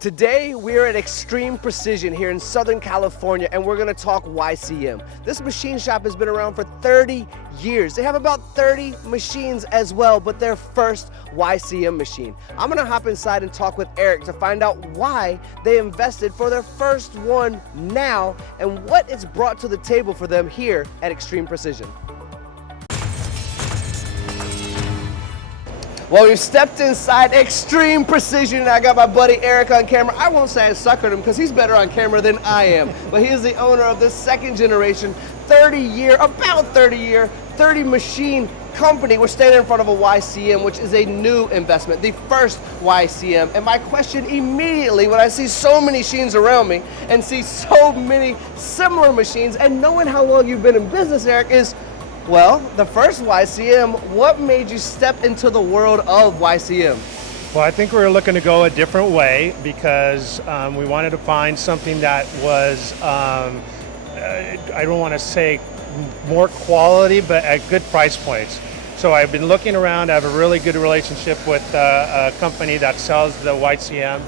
Today, we're at Extreme Precision here in Southern California, and we're gonna talk YCM. This machine shop has been around for 30 years. They have about 30 machines as well, but their first YCM machine. I'm gonna hop inside and talk with Eric to find out why they invested for their first one now and what it's brought to the table for them here at Extreme Precision. Well, we've stepped inside Extreme Precision, and I got my buddy Eric on camera. I won't say I suckered him because he's better on camera than I am, but he is the owner of the second generation, 30 machine company. We're standing in front of a YCM, which is a new investment, the first YCM. And my question immediately, when I see so many machines around me and see so many similar machines, and knowing how long you've been in business, Eric, is, well, the first YCM, what made you step into the world of YCM? Well, I think we were looking to go a different way because we wanted to find something that was, I don't want to say more quality, but at good price points. So I've been looking around. I have a really good relationship with a company that sells the YCM.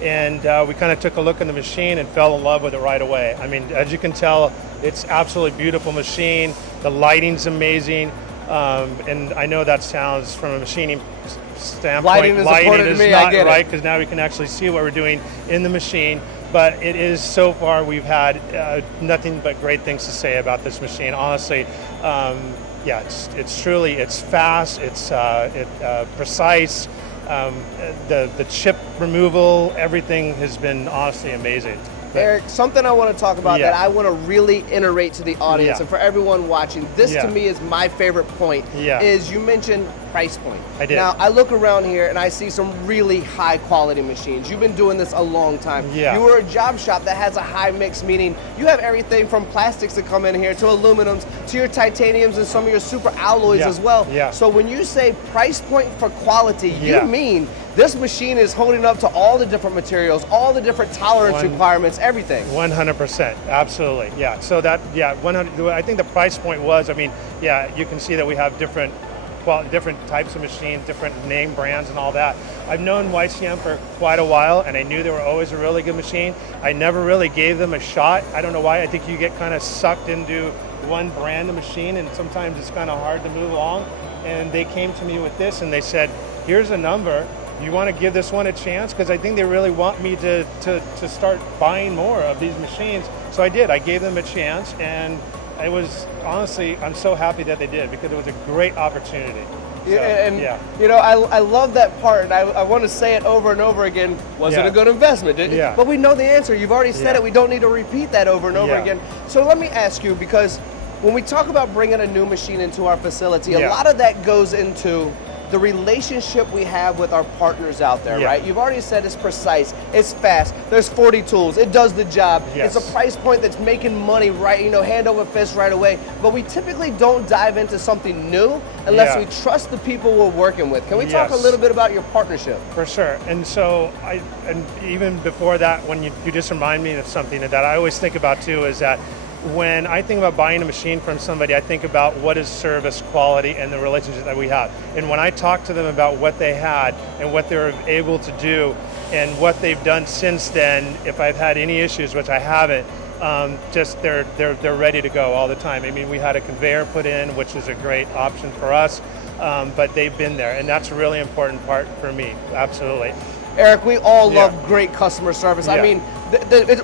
And we kind of took a look at the machine and fell in love with it right away. I mean, as you can tell, it's absolutely beautiful machine. The lighting's amazing. And I know that sounds from a machining standpoint. Lighting is important to me, I get it. Right, because now we can actually see what we're doing in the machine. But it is, so far, we've had nothing but great things to say about this machine. Honestly, yeah, it's truly, it's fast, it's precise. The chip removal, everything has been honestly amazing. Eric, something I want to talk about that I want to really iterate to the audience and for everyone watching, this to me is my favorite point, is you mentioned price point. I did. Now, I look around here and I see some really high quality machines. You've been doing this a long time. You were a job shop that has a high mix, meaning you have everything from plastics that come in here to aluminums to your titaniums and some of your super alloys as well. So when you say price point for quality, you mean this machine is holding up to all the different materials, all the different tolerance requirements, everything. 100%, absolutely, So that, 100. I think the price point was, I mean, you can see that we have different types of machines, different name brands and all that. I've known YCM for quite a while, and I knew they were always a really good machine. I never really gave them a shot. I don't know why. I think you get kind of sucked into one brand of machine, and sometimes it's kind of hard to move along. And they came to me with this, and they said, "Here's a number. You want to give this one a chance?" Because I think they really want me to start buying more of these machines. So I did. I gave them a chance, and it was, honestly, I'm so happy that they did because it was a great opportunity. So, you know, I love that part, and I want to say it over and over again. Was it a good investment? But we know the answer. You've already said it. We don't need to repeat that over and over again. So let me ask you, because when we talk about bringing a new machine into our facility, a lot of that goes into the relationship we have with our partners out there, right? You've already said it's precise, it's fast, there's 40 tools, it does the job. It's a price point that's making money right, hand over fist right away. But we typically don't dive into something new unless we trust the people we're working with. Can we talk a little bit about your partnership? For sure. And so, and even before that, when you just remind me of something that I always think about too, is that when I think about buying a machine from somebody, I think about what is service, quality, and the relationship that we have. And when I talk to them about what they had and what they were able to do and what they've done since then, if I've had any issues, which I haven't, just they're ready to go all the time. I mean, we had a conveyor put in, which is a great option for us, but they've been there, and that's a really important part for me, absolutely. Eric, we all love great customer service. I mean,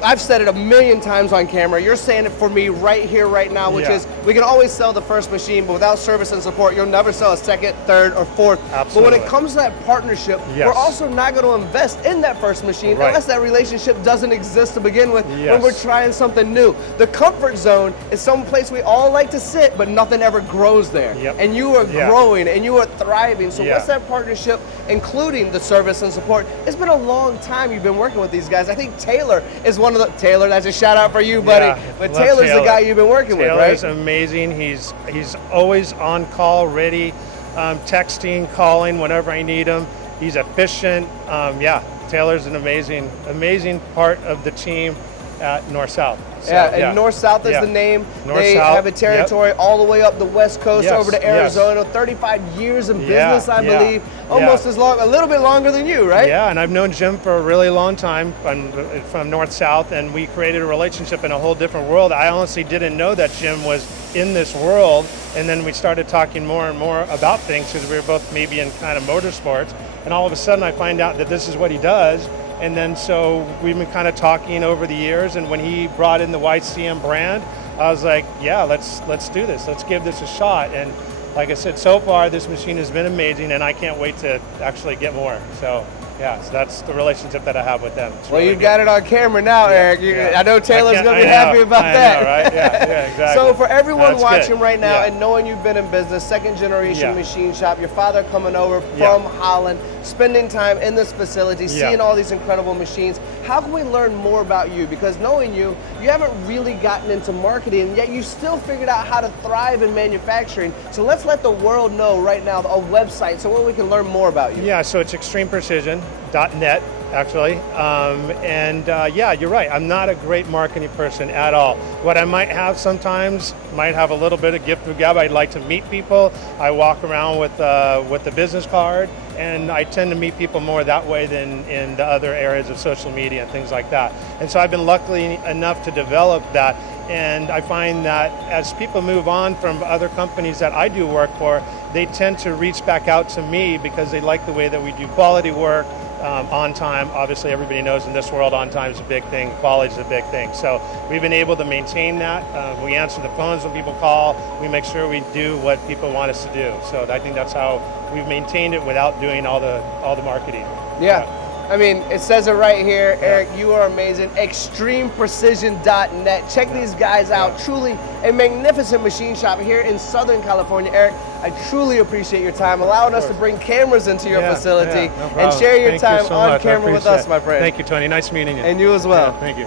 I've said it a million times on camera. You're saying it for me right here, right now, which is we can always sell the first machine, but without service and support, you'll never sell a second, third, or fourth. Absolutely. But when it comes to that partnership, we're also not going to invest in that first machine unless that relationship doesn't exist to begin with when we're trying something new. The comfort zone is some place we all like to sit, but nothing ever grows there. And you are growing and you are thriving. So what's that partnership, including the service and support? It's been a long time you've been working with these guys. I think Taylor is one of the, Taylor, that's a shout out for you, buddy. But Taylor's the guy you've been working with, right? Taylor's amazing. He's always on call, ready, texting, calling whenever I need him. He's efficient. Taylor's an amazing part of the team. at North-South. So, and North-South is the name. They have a territory all the way up the West Coast over to Arizona. 35 years of business, I believe. Almost as long, a little bit longer than you, right? Yeah, and I've known Jim for a really long time from North-South, and we created a relationship in a whole different world. I honestly didn't know that Jim was in this world, and then we started talking more and more about things because we were both maybe in kind of motorsports, and all of a sudden I find out that this is what he does. And then so we've been kind of talking over the years, and when he brought in the YCM brand, I was like, yeah, let's do this. Let's give this a shot. And like I said, so far this machine has been amazing, and I can't wait to actually get more. So yeah, so that's the relationship that I have with them. Well, you've got it on camera now, Eric. I know Taylor's going to be happy about that. Know, right? Yeah, exactly. So for everyone watching right now and knowing you've been in business, second generation machine shop, your father coming over from Holland, spending time in this facility, seeing all these incredible machines, how can we learn more about you? Because knowing you, you haven't really gotten into marketing, yet you still figured out how to thrive in manufacturing. So let's let the world know right now a website so where we can learn more about you. Yeah, so it's extremeprecision.net actually. Yeah, you're right. I'm not a great marketing person at all. What I might have sometimes, might have a little bit of gift of gab. I'd like to meet people. I walk around with the business card, and I tend to meet people more that way than in the other areas of social media and things like that. And so I've been lucky enough to develop that. And I find that as people move on from other companies that I do work for, they tend to reach back out to me because they like the way that we do quality work, on time. Obviously everybody knows in this world on time is a big thing, quality is a big thing. So we've been able to maintain that. We answer the phones when people call. We make sure we do what people want us to do. So I think that's how we've maintained it without doing all the marketing. Yeah. I mean, it says it right here, Eric, you are amazing. Extremeprecision.net. Check these guys out. Truly a magnificent machine shop here in Southern California. Eric, I truly appreciate your time, allowing us to bring cameras into your facility and share your time on camera with us, my friend. Thank you, Tony. Nice meeting you. And you as well. Yeah, thank you.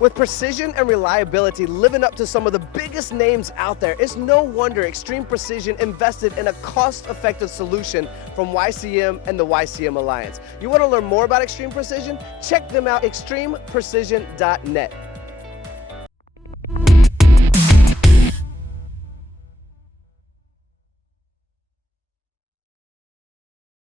With precision and reliability living up to some of the biggest names out there, it's no wonder Extreme Precision invested in a cost-effective solution from YCM and the YCM Alliance. You want to learn more about Extreme Precision? Check them out, extremeprecision.net.